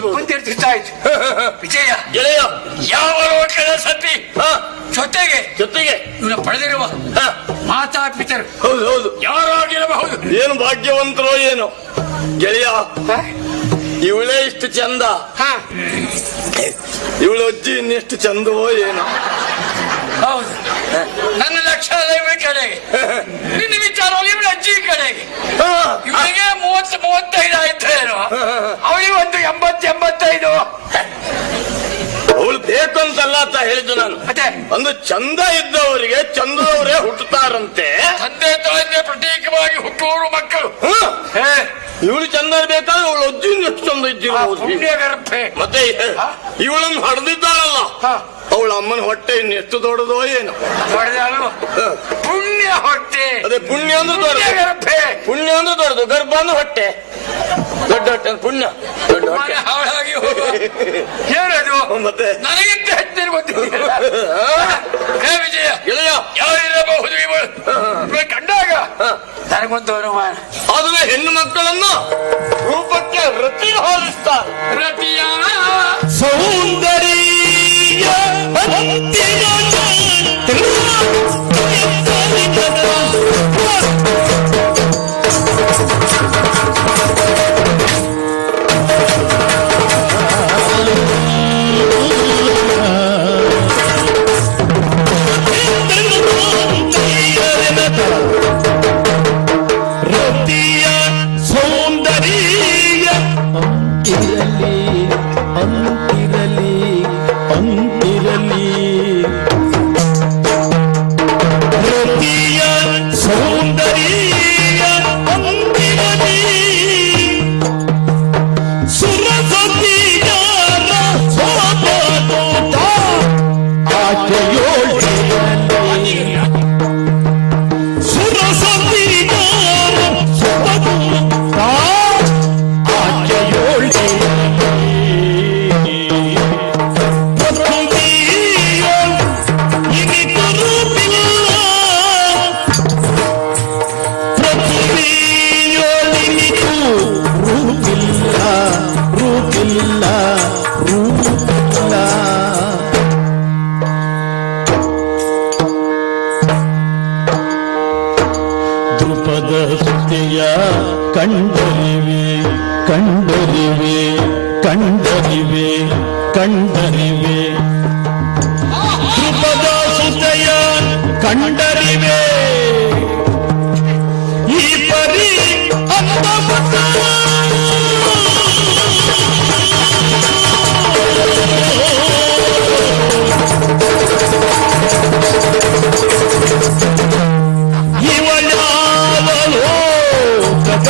ಮುಂತಿರ್ಬೋದು. ಮುಂತಿರ್ತಿತ್ತಾಯ್ತು. ವಿಜಯ ಗೆಳೆಯ ಯಾವ ಲೋಕದ ಸತಿ ಜೊತೆಗೆ ಜೊತೆಗೆ ಇವನ ಪಡೆದಿರುವ ಮಾತಾಪಿತರು ಹೌದು ಹೌದು ಯಾರಾಗಿರಬಹುದು. ಏನು ಭಾಗ್ಯವಂತರೋ ಏನೋ ಗೆಳೆಯ. ಇವಳೇ ಇಷ್ಟು ಚಂದ, ಇವಳ ಅಜ್ಜಿ ಇನ್ನೆಷ್ಟು ಚಂದವೋ ಏನೋ. ಹೌದು, ನನ್ನ ಲಕ್ಷಣ ಇವಳ ಕಡೆಗೆ, ನಿನ್ನ ವಿಚಾರ ಇವಳ ಅಜ್ಜಿ ಕಡೆಗೆ. ಇವಳಿಗೆ 30-35 ಆಯ್ತು ಏನೋ, ಅವಳಿಗೆ ಒಂದು 80-85. ಅವಳು ಬೇಕು ಅಂತಲ್ಲ ಅಂತ ಹೇಳಿದ್ದು ನಾನು. ಮತ್ತೆ ಒಂದು ಚಂದ ಇದ್ದವರಿಗೆ ಚಂದದವರೇ ಹುಟ್ಟುತ್ತಾರಂತೆ. ತಂದೆ ತಾಯಿಯ ಪ್ರತೀಕವಾಗಿ ಹುಟ್ಟುವರು ಮಕ್ಕಳು. ಇವಳು ಚಂದ ಬೇಕಾದ್ರೆ ಅವಳು ಅಜ್ಜಿ ಎಷ್ಟು ಚಂದ ಇದ್ದಿರಬಹುದು. ಮತ್ತೆ ಇವಳನ್ನು ಹಡ್ದಿದ್ದಾಳಲ್ಲ, ಅವಳ ಅಮ್ಮನ ಹೊಟ್ಟೆ ಇನ್ನೆಷ್ಟು ದೊಡ್ಡದೋ ಏನು. ಪುಣ್ಯ ಹೊಟ್ಟೆ. ಅದೇ ಪುಣ್ಯ ಅಂದ್ರೆ ದೊಡ್ಡದು, ಪುಣ್ಯ ಅಂದ್ರೆ ದೊಡ್ಡದು, ಗರ್ಭ ಅಂದ್ರೆ ಹೊಟ್ಟೆ, ದೊಡ್ಡ ಹೊಟ್ಟೆ ಪುಣ್ಯ, ದೊಡ್ಡ ಹೊಟ್ಟೆ. ಹಾಳಾಗಿ ಏನದು ಮತ್ತೆ ನನಗಿಂತ ಹೆಚ್ಚಿನ ಗೊತ್ತಿಲ್ಲ. ವಿಜಯ ಗೆಳೆಯ ಯಾರಿರಬಹುದು ಇವಳು ಕಂಡಾಗ ನನಗೊಂದು ಅನುಮಾನ. ಆದರೆ ಹೆಣ್ಣು ಮಕ್ಕಳನ್ನು ರೂಪಕ್ಕೆ ರತಿ ಹೋಲಿಸ್ತಾರೆ. ರತಿಯ ಸೌಂದರ್ಯ ಕಂಡರಿವೆ ಕಂಡರಿವೆ ಕಂಡರಿವೆ ಕಂಡರಿವೆ ಧ್ರುಪದ ಸುತೆಯ ಕಂಡರಿವೆ ಈ ಪರಿ ಅಂತಮತ ಇವಳ್ಯಾವಲೋ ಕದ